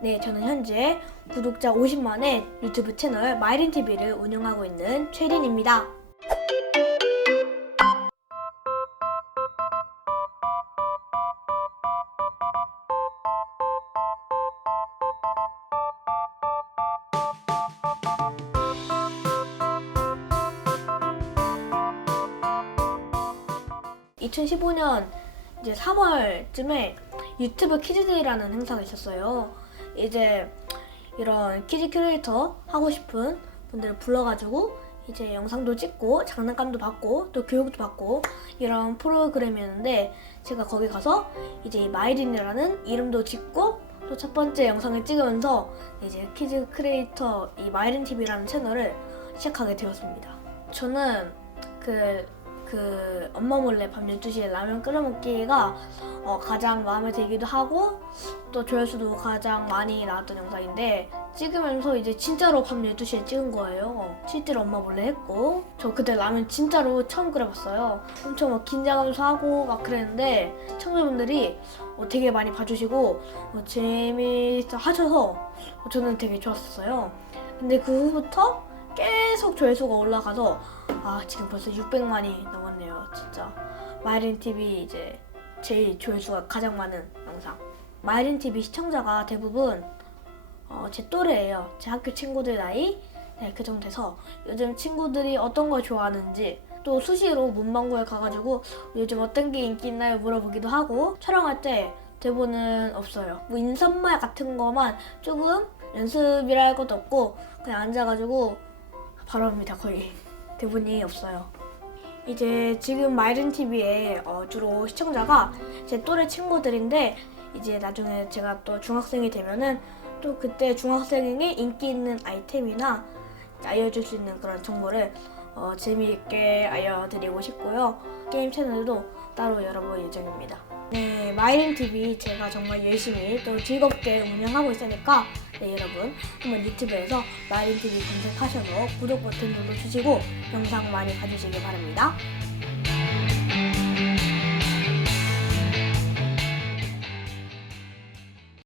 네, 저는 현재 구독자 50만의 유튜브 채널 마이린TV를 운영하고 있는 최린입니다. (2015년) 이제 3월쯤에 유튜브 키즈데이라는 행사가 있었어요. 이제 이런 키즈 큐레이터 하고 싶은 분들을 불러가지고 이제 영상도 찍고 장난감도 받고 또 교육도 받고 이런 프로그램이었는데 제가 거기 가서 이제 이 마이린이라는 이름도 짓고 또 첫 번째 영상을 찍으면서 이제 키즈 크리에이터 이 마이린 TV라는 채널을 시작하게 되었습니다. 저는 그, 그 엄마 몰래 밤 12시에 라면 끓여 먹기가 어, 가장 마음에 들기도 하고 또 조회수도 가장 많이 나왔던 영상인데 찍으면서 이제 진짜로 밤 12시에 찍은 거예요. 실제로 엄마 몰래 했고 저 그때 라면 진짜로 처음 끓여봤어요. 엄청 막 긴장하면서 하고 막 그랬는데 청자분들이 어, 되게 많이 봐주시고 어, 재미있어 하셔서 어, 저는 되게 좋았었어요. 근데 그 후부터 계속 조회수가 올라가서 아 지금 벌써 600만이 넘었네요. 진짜 마이린 TV 이제 제일 조회수가 가장 많은 영상. 마이린 TV 시청자가 대부분 어, 제 또래예요. 제 학교 친구들 나이 네, 그 정도 돼서 요즘 친구들이 어떤 걸 좋아하는지 또 수시로 문방구에 가가지고 요즘 어떤 게 인기 있나요 물어보기도 하고 촬영할 때 대본은 없어요. 뭐 인사말 같은 거만 조금 연습이라 할 것도 없고 그냥 앉아가지고 바로 합니다 거의 대본이 없어요. 이제 지금 마이른 TV에 어, 주로 시청자가 제 또래 친구들인데 이제 나중에 제가 또 중학생이 되면은 또 그때 중학생에게 인기 있는 아이템이나 알려줄 수 있는 그런 정보를 어, 재미있게 알려드리고 싶고요. 게임 채널도 따로 열어볼 예정입니다. 네, 마이린 TV 제가 정말 열심히 또 즐겁게 운영하고 있으니까 네 여러분 한번 유튜브에서 마이린 TV 검색하셔서 구독 버튼 눌러주시고 영상 많이 봐주시기 바랍니다.